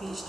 PhD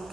UK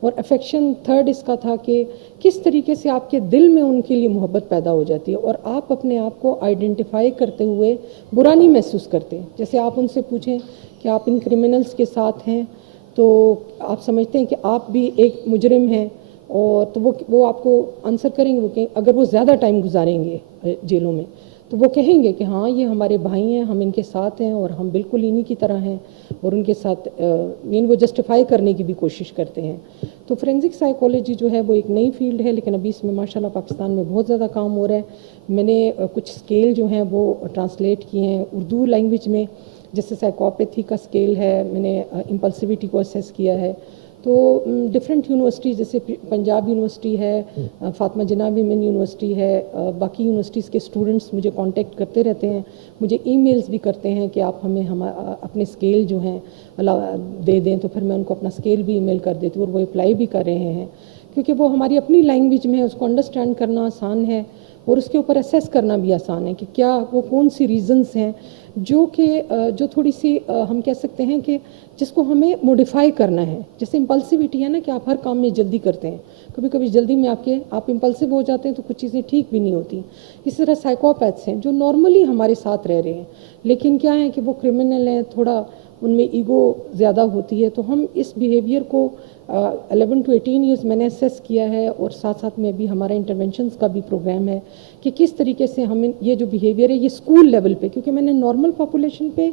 اور affection third اس کا تھا کہ کس طریقے سے آپ کے دل میں ان کے لیے محبت پیدا ہو جاتی ہے اور آپ اپنے آپ کو آئیڈینٹیفائی کرتے ہوئے برا نہیں محسوس کرتے. جیسے آپ ان سے پوچھیں کہ آپ ان کرمنلز کے ساتھ ہیں تو آپ سمجھتے ہیں کہ آپ بھی ایک مجرم ہیں, اور تو وہ آپ کو آنسر کریں گے, وہ کہ اگر وہ زیادہ ٹائم گزاریں گے جیلوں میں تو وہ کہیں گے کہ ہاں یہ ہمارے بھائی ہیں, ہم ان کے ساتھ ہیں اور ہم بالکل انہی کی طرح ہیں, اور ان کے ساتھ یعنی وہ جسٹیفائی کرنے کی بھی کوشش کرتے ہیں. تو فورینزک سائیکالوجی جو ہے وہ ایک نئی فیلڈ ہے, لیکن ابھی اس میں ماشاءاللہ پاکستان میں بہت زیادہ کام ہو رہا ہے. میں نے کچھ اسکیل جو ہیں وہ ٹرانسلیٹ کیے ہیں اردو لینگویج میں, جیسے سائیکوپیتھی کا اسکیل ہے, میں نے امپلسیوٹی کو اسیس کیا ہے. تو ڈفرینٹ یونیورسٹی جیسے پنجاب یونیورسٹی ہے, فاطمہ جناح ویمن یونیورسٹی ہے, باقی یونیورسٹیز کے اسٹوڈنٹس مجھے کانٹیکٹ کرتے رہتے ہیں, مجھے ای میلز بھی کرتے ہیں کہ آپ ہمیں اپنے اسکیل جو ہیں دے دیں, تو پھر میں ان کو اپنا اسکیل بھی ای میل کر دیتی ہوں, اور وہ اپلائی بھی کر رہے ہیں کیونکہ وہ ہماری اپنی لینگویج میں ہے, اس کو انڈرسٹینڈ کرنا آسان ہے اور اس کے اوپر اسیس کرنا بھی آسان ہے کہ کیا وہ کون سی ریزنز ہیں جو تھوڑی سی ہم کہہ سکتے ہیں کہ جس کو ہمیں موڈیفائی کرنا ہے. جیسے امپلسیوٹی ہے نا کہ آپ ہر کام میں جلدی کرتے ہیں, کبھی کبھی جلدی میں آپ امپلسیو ہو جاتے ہیں تو کچھ چیزیں ٹھیک بھی نہیں ہوتی. اسی طرح سائیکوپیتھس ہیں جو نارملی ہمارے ساتھ رہ رہے ہیں, لیکن کیا ہے کہ وہ کرمنل ہیں, تھوڑا ان میں ایگو زیادہ ہوتی ہے. تو ہم اس بیہیویئر کو 11 to 18 ایئرز میں نے اسیس کیا ہے, اور ساتھ ساتھ میں بھی ہمارا انٹرونشنز کا بھی پروگرام ہے کہ کس طریقے سے ہم یہ جو بیہیویئر ہے یہ اسکول لیول پہ, کیونکہ میں نے نارمل پاپولیشن پہ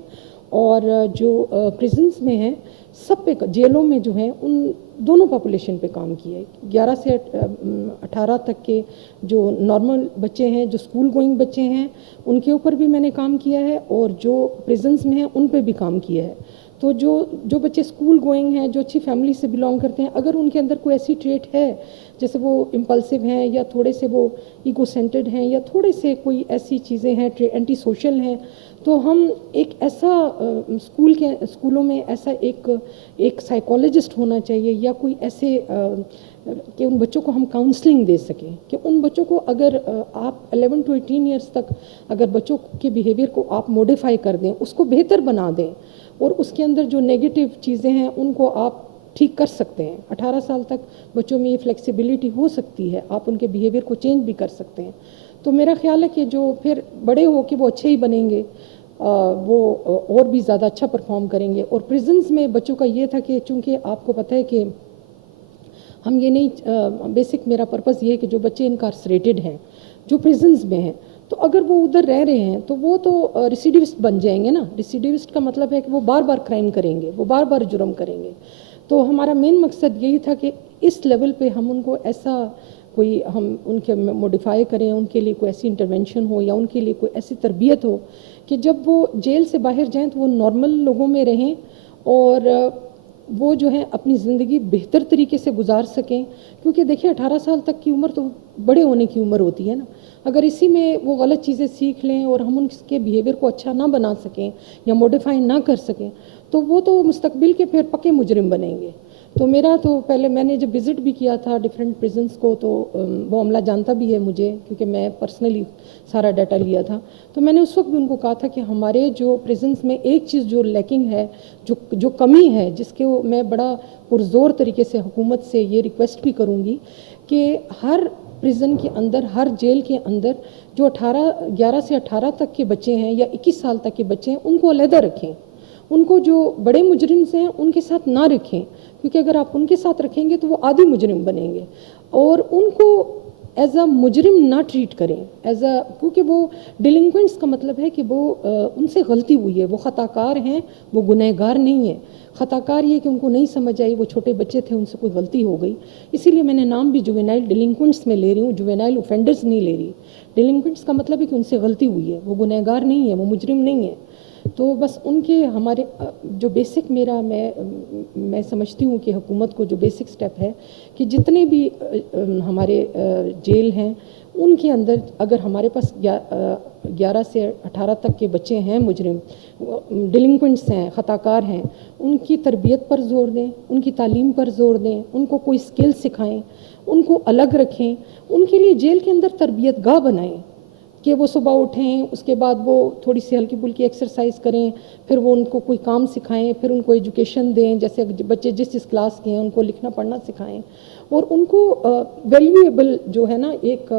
اور جو پریزنس میں ہیں سب پہ, جیلوں میں جو ہیں ان دونوں پاپولیشن پہ کام کیا ہے. 11 سے 18 تک کے جو نارمل بچے ہیں, جو اسکول گوئنگ بچے ہیں, ان کے اوپر بھی میں نے کام کیا ہے, اور جو پریزنس میں ہیں ان پہ بھی کام کیا ہے. تو جو بچے اسکول گوئنگ ہیں, جو اچھی فیملی سے بلانگ کرتے ہیں, اگر ان کے اندر کوئی ایسی ٹریٹ ہے جیسے وہ امپلسیو ہیں یا تھوڑے سے وہ ایگو سینٹرڈ ہیں یا تھوڑے سے کوئی ایسی چیزیں ہیں اینٹی سوشل ہیں, تو ہم ایک ایسا اسکولوں میں ایسا ایک سائیکالوجسٹ ہونا چاہیے یا کوئی ایسے کہ ان بچوں کو ہم کاؤنسلنگ دے سکیں کہ ان بچوں کو اگر آپ 11 to 18 ایئرس تک اگر بچوں کے بیہیویئر کو آپ موڈیفائی کر دیں, اس کو بہتر بنا دیں, اور اس کے اندر جو نیگیٹو چیزیں ہیں ان کو آپ ٹھیک کر سکتے ہیں. 18 سال تک بچوں میں یہ فلیکسیبلٹی ہو سکتی ہے, آپ ان کے بیہیویئر کو چینج بھی کر سکتے ہیں. تو میرا خیال ہے کہ جو پھر بڑے ہو کے وہ اچھے ہی بنیں گے, وہ اور بھی زیادہ اچھا پرفارم کریں گے. اور پریزنز میں بچوں کا یہ تھا کہ چونکہ آپ کو پتہ ہے کہ ہم یہ نہیں, بیسک میرا پرپس یہ ہے کہ جو بچے انکارسریٹڈ ہیں, جو پریزنز میں ہیں, تو اگر وہ ادھر رہ رہے ہیں تو وہ تو ریسیڈیوسٹ بن جائیں گے نا. ریسیڈیوسٹ کا مطلب ہے کہ وہ بار بار کرائم کریں گے, وہ بار بار جرم کریں گے. تو ہمارا مین مقصد یہی تھا کہ اس لیول پہ ہم ان کو ایسا کوئی ہم ان کے موڈیفائی کریں, ان کے لیے کوئی ایسی انٹرونشن ہو یا ان کے لیے کوئی ایسی تربیت ہو کہ جب وہ جیل سے باہر جائیں تو وہ نارمل لوگوں میں رہیں اور وہ جو ہے اپنی زندگی بہتر طریقے سے گزار سکیں. کیونکہ دیکھیں 18 سال تک کی عمر تو بڑے ہونے کی عمر ہوتی ہے نا. اگر اسی میں وہ غلط چیزیں سیکھ لیں اور ہم ان کے بیہیویئر کو اچھا نہ بنا سکیں یا موڈیفائی نہ کر سکیں تو وہ تو مستقبل کے پھر پکے مجرم بنیں گے. تو میرا تو پہلے میں نے جب وزٹ بھی کیا تھا ڈفرینٹ پریزنس کو, تو وہ عملہ جانتا بھی ہے مجھے کیونکہ میں پرسنلی سارا ڈیٹا لیا تھا. تو میں نے اس وقت بھی ان کو کہا تھا کہ ہمارے جو پریزنس میں ایک چیز جو لیکنگ ہے, جو کمی ہے, جس کے میں بڑا پرزور طریقے سے حکومت سے یہ ریکویسٹ بھی کروں گی کہ ہر پریزن کے اندر, ہر جیل کے اندر جو 11 سے 18 تک کے بچے ہیں یا 21 سال تک کے بچے ہیں ان کو علیحدہ رکھیں. ان کو جو بڑے مجرم ہیں ان کے ساتھ نہ رکھیں, کیونکہ اگر آپ ان کے ساتھ رکھیں گے تو وہ عادی مجرم بنیں گے. اور ان کو ایز اے مجرم نہ ٹریٹ کریں, کیونکہ وہ ڈیلنکوینٹس کا مطلب ہے کہ وہ ان سے غلطی ہوئی ہے, وہ خطا کار ہیں, وہ گنہگار نہیں ہیں. خطا کار یہ کہ ان کو نہیں سمجھ آئی, وہ چھوٹے بچے تھے, ان سے کوئی غلطی ہو گئی. اسی لیے میں نے نام بھی جوینائل ڈیلنکوینٹس میں لے رہی ہوں, جوینائل اوفینڈرز نہیں لے رہی. ڈیلنکوینٹس کا مطلب ہے کہ ان سے غلطی ہوئی ہے, وہ گنہگار نہیں ہے, وہ مجرم نہیں ہے. تو بس ان کے ہمارے جو بیسک میرا میں سمجھتی ہوں کہ حکومت کو جو بیسک سٹیپ ہے کہ جتنے بھی ہمارے جیل ہیں ان کے اندر اگر ہمارے پاس 11 سے 18 تک کے بچے ہیں مجرم, ڈیلنکوینٹس ہیں, خطا کار ہیں, ان کی تربیت پر زور دیں, ان کی تعلیم پر زور دیں, ان کو کوئی اسکل سکھائیں, ان کو الگ رکھیں, ان کے لیے جیل کے اندر تربیت گاہ بنائیں کہ وہ صبح اٹھیں, اس کے بعد وہ تھوڑی سی ہلکی پھلکی ایکسرسائز کریں, پھر وہ ان کو کوئی کام سکھائیں, پھر ان کو ایجوکیشن دیں, جیسے بچے جس کلاس کے ہیں ان کو لکھنا پڑھنا سکھائیں, اور ان کو ویلیویبل جو ہے نا ایک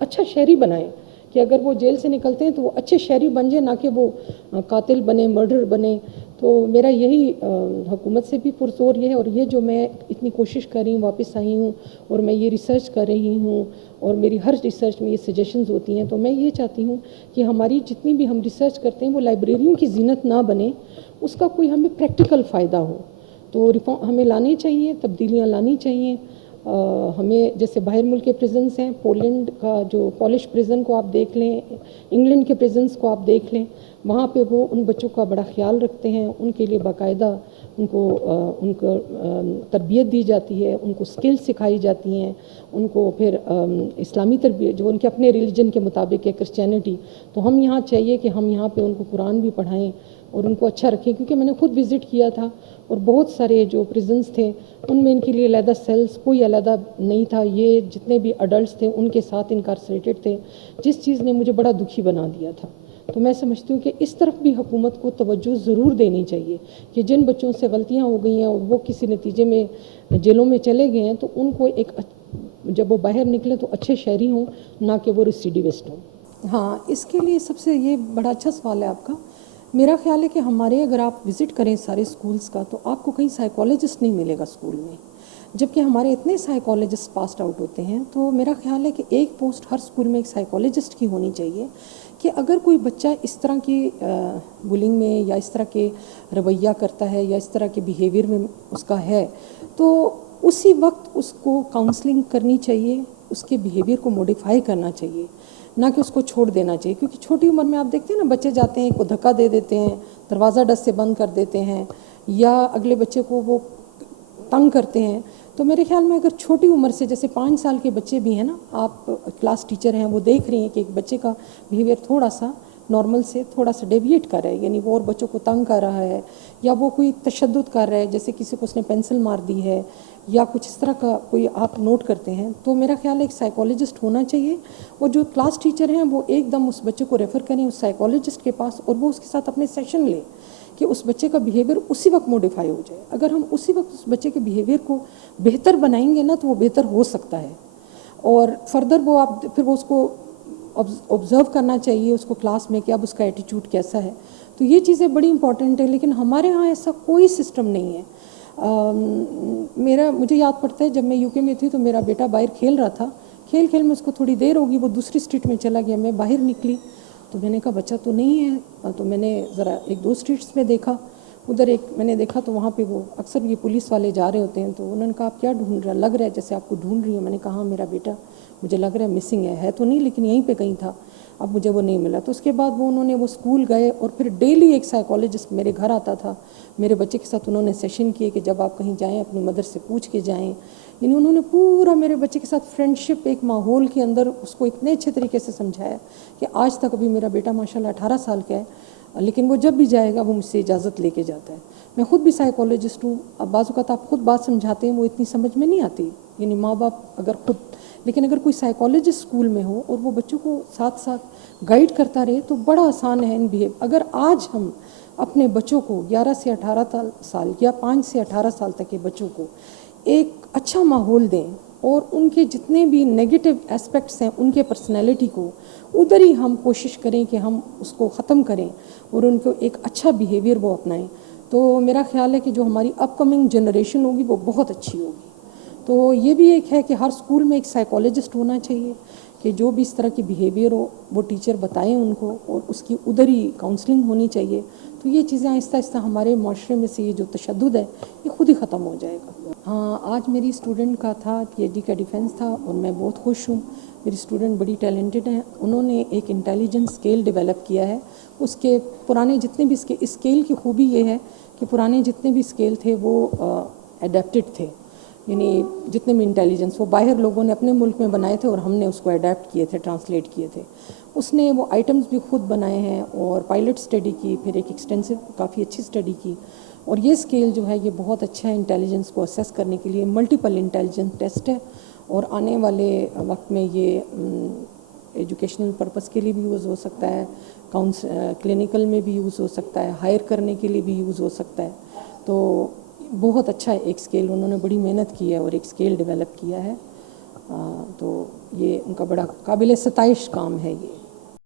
اچھا شہری بنائیں, کہ اگر وہ جیل سے نکلتے ہیں تو وہ اچھے شہری بن جائیں, نہ کہ وہ قاتل بنے, مرڈر بنے. تو میرا یہی حکومت سے بھی پرزور یہ ہے, اور یہ جو میں اتنی کوشش کر رہی ہوں, واپس آئی ہوں اور میں یہ ریسرچ کر رہی ہوں, اور میری ہر ریسرچ میں یہ سجیشنز ہوتی ہیں, تو میں یہ چاہتی ہوں کہ ہماری جتنی بھی ہم ریسرچ کرتے ہیں وہ لائبریریوں کی زینت نہ بنے, اس کا کوئی ہمیں پریکٹیکل فائدہ ہو. تو ہمیں لانی چاہیے, تبدیلیاں لانی چاہیے. ہمیں جیسے باہر ملک کے پریزنس ہیں, پولینڈ کا جو پولش پریزن کو آپ دیکھ لیں, انگلینڈ کے پریزنس کو آپ دیکھ لیں, وہاں پہ وہ ان بچوں کا بڑا خیال رکھتے ہیں, ان کے لیے باقاعدہ ان کو تربیت دی جاتی ہے, ان کو سکل سکھائی جاتی ہیں, ان کو پھر اسلامی تربیت جو ان کے اپنے ریلیجن کے مطابق ہے, کرسچینٹی. تو ہم یہاں چاہیے کہ ہم یہاں پہ ان کو قرآن بھی پڑھائیں اور ان کو اچھا رکھیں, کیونکہ میں نے خود وزٹ کیا تھا, اور بہت سارے جو پریزنس تھے ان میں ان کے لیے علیحدہ سیلز کوئی علیحدہ نہیں تھا. یہ جتنے بھی اڈلٹس تھے ان کے ساتھ انکارسریٹڈ تھے, جس چیز نے مجھے بڑا دکھی بنا دیا تھا. تو میں سمجھتی ہوں کہ اس طرف بھی حکومت کو توجہ ضرور دینی چاہیے, کہ جن بچوں سے غلطیاں ہو گئی ہیں اور وہ کسی نتیجے میں جیلوں میں چلے گئے ہیں, تو ان کو ایک جب وہ باہر نکلے تو اچھے شہری ہوں, نہ کہ وہ ریسیڈیوسٹ ہوں. ہاں, اس کے لیے سب سے یہ بڑا اچھا سوال ہے آپ کا. میرا خیال ہے کہ ہمارے اگر آپ وزٹ کریں سارے اسکولس کا, تو آپ کو کہیں سائیکالوجسٹ نہیں ملے گا اسکول میں, جبکہ ہمارے اتنے سائیکالوجسٹ پاسڈ آؤٹ ہوتے ہیں. تو میرا خیال ہے کہ ایک پوسٹ ہر اسکول میں ایک سائیکالوجسٹ کی ہونی چاہیے, کہ اگر کوئی بچہ اس طرح کی بلنگ میں یا اس طرح کے رویہ کرتا ہے یا اس طرح کے بیہیویئر میں اس کا ہے, تو اسی وقت اس کو کاؤنسلنگ کرنی چاہیے, اس کے بیہیویئر کو موڈیفائی کرنا چاہیے, نہ کہ اس کو چھوڑ دینا چاہیے. کیونکہ چھوٹی عمر میں آپ دیکھتے ہیں نا, بچے جاتے ہیں, کو دھکا دے دیتے ہیں, دروازہ ڈس سے بند کر دیتے ہیں, یا اگلے بچے کو وہ تنگ کرتے ہیں. تو میرے خیال میں اگر چھوٹی عمر سے, جیسے 5 سال کے بچے بھی ہیں نا, آپ کلاس ٹیچر ہیں, وہ دیکھ رہی ہیں کہ ایک بچے کا بیہیویئر تھوڑا سا نارمل سے تھوڑا سا ڈیویٹ کر رہا ہے, یعنی وہ اور بچوں کو تنگ کر رہا ہے, یا وہ کوئی تشدد کر رہا ہے, جیسے کسی کو اس نے پینسل مار دی ہے, یا کچھ اس طرح کا کوئی آپ نوٹ کرتے ہیں, تو میرا خیال ہے ایک سائیکالوجسٹ ہونا چاہیے. اور جو کلاس ٹیچر ہیں وہ ایک دم اس بچے کو ریفر کریں اس سائیکالوجسٹ کے پاس, اور وہ اس کے ساتھ اپنے سیشن لیں, کہ اس بچے کا بیہیویئر اسی وقت موڈیفائی ہو جائے. اگر ہم اسی وقت اس بچے کے بیہیویئر کو بہتر بنائیں گے نا, تو وہ بہتر ہو سکتا ہے. اور فردر وہ آپ پھر وہ اس کو آبزرو کرنا چاہیے اس کو کلاس میں, کہ اب اس کا ایٹیٹیوڈ کیسا ہے. تو یہ چیزیں بڑی امپورٹنٹ ہیں, لیکن ہمارے ہاں ایسا کوئی سسٹم نہیں ہے. مجھے یاد پڑتا ہے جب میں UK میں تھی, تو میرا بیٹا باہر کھیل رہا تھا, کھیل میں اس کو تھوڑی دیر ہوگی, وہ دوسری اسٹریٹ میں چلا گیا. میں باہر نکلی تو میں نے کہا بچہ تو نہیں ہے, تو میں نے ذرا 1-2 اسٹریٹس میں دیکھا, ادھر ایک میں نے دیکھا تو وہاں پہ وہ اکثر یہ پولیس والے جا رہے ہوتے ہیں. تو انہوں نے کہا آپ کیا ڈھونڈ رہا, لگ رہا ہے جیسے آپ کو ڈھونڈ رہی ہوں. میں نے کہا ہاں میرا بیٹا مجھے لگ رہا ہے مسنگ ہے تو نہیں, لیکن یہیں پہ کہیں تھا, اب مجھے وہ نہیں ملا. تو اس کے بعد انہوں نے وہ اسکول گئے, اور پھر ڈیلی ایک سائیکالوجسٹ میرے گھر آتا تھا, میرے بچے کے ساتھ انہوں نے سیشن کیے کہ جب آپ کہیں جائیں اپنی مدر سے پوچھ کے جائیں. یعنی انہوں نے پورا میرے بچے کے ساتھ فرینڈشپ ایک ماحول کے اندر اس کو اتنے اچھے طریقے سے سمجھایا کہ آج تک ابھی میرا بیٹا ماشاءاللہ 18 سال کا ہے, لیکن وہ جب بھی جائے گا وہ مجھ سے اجازت لے کے جاتا ہے. میں خود بھی سائیکالوجسٹ ہوں. اب بعض اوقات آپ خود بات سمجھاتے ہیں وہ اتنی سمجھ میں نہیں آتی, یعنی ماں باپ اگر خود, لیکن اگر کوئی سائیکالوجسٹ اسکول میں ہو اور وہ بچوں کو ساتھ ساتھ گائیڈ کرتا رہے تو بڑا آسان ہے ان بیہیو. اگر آج ہم اپنے بچوں کو 11 سے 18 سال یا 5 سے 18 سال تک کے بچوں کو ایک اچھا ماحول دیں, اور ان کے جتنے بھی نگیٹو اسپیکٹس ہیں ان کے پرسنالٹی کو ادھر ہی ہم کوشش کریں کہ ہم اس کو ختم کریں, اور ان کو ایک اچھا بیہیویئر وہ اپنائیں, تو میرا خیال ہے کہ جو ہماری اپ کمنگ جنریشن ہوگی وہ بہت اچھی ہوگی. تو یہ بھی ایک ہے کہ ہر اسکول میں ایک سائیکالوجسٹ ہونا چاہیے, کہ جو بھی اس طرح کی بیہیویئر ہو وہ ٹیچر بتائیں ان کو, اور اس کی ادھر ہی کاؤنسلنگ ہونی چاہیے. تو یہ چیزیں آہستہ آہستہ ہمارے معاشرے میں سے یہ جو تشدد ہے یہ خود ہی ختم ہو جائے گا. ہاں, آج میری اسٹوڈنٹ کا تھا PhD کا ڈیفینس تھا, اور میں بہت خوش ہوں. میری اسٹوڈنٹ بڑی ٹیلنٹڈ ہیں, انہوں نے ایک انٹیلیجنس اسکیل ڈیولپ کیا ہے. اس کے پرانے جتنے بھی اسکیل کی خوبی یہ ہے کہ پرانے جتنے بھی اسکیل تھے وہ اڈیپٹڈ تھے, یعنی جتنے بھی انٹیلیجنس وہ باہر لوگوں نے اپنے ملک میں بنائے تھے اور ہم نے اس کو اڈیپٹ کیے تھے, ٹرانسلیٹ کیے تھے. اس نے وہ آئٹمز بھی خود بنائے ہیں, اور پائلٹ اسٹڈی کی, پھر ایک ایکسٹینسو کافی اچھی اسٹڈی کی. اور یہ اسکیل جو ہے یہ بہت اچھا ہے انٹیلیجنس کو اسیس کرنے کے لیے. ملٹیپل انٹیلیجنس ٹیسٹ ہے, اور آنے والے وقت میں یہ ایجوکیشنل پرپس کے لیے بھی یوز ہو سکتا ہے، کلینکل میں بھی یوز ہو سکتا ہے، ہائر کرنے کے لیے بھی یوز ہو سکتا ہے. تو بہت اچھا ایک اسکیل، انہوں نے بڑی محنت کی ہے اور ایک اسکیل ڈیولپ کیا ہے. تو یہ ان کا بڑا قابل ستائش کام ہے یہ.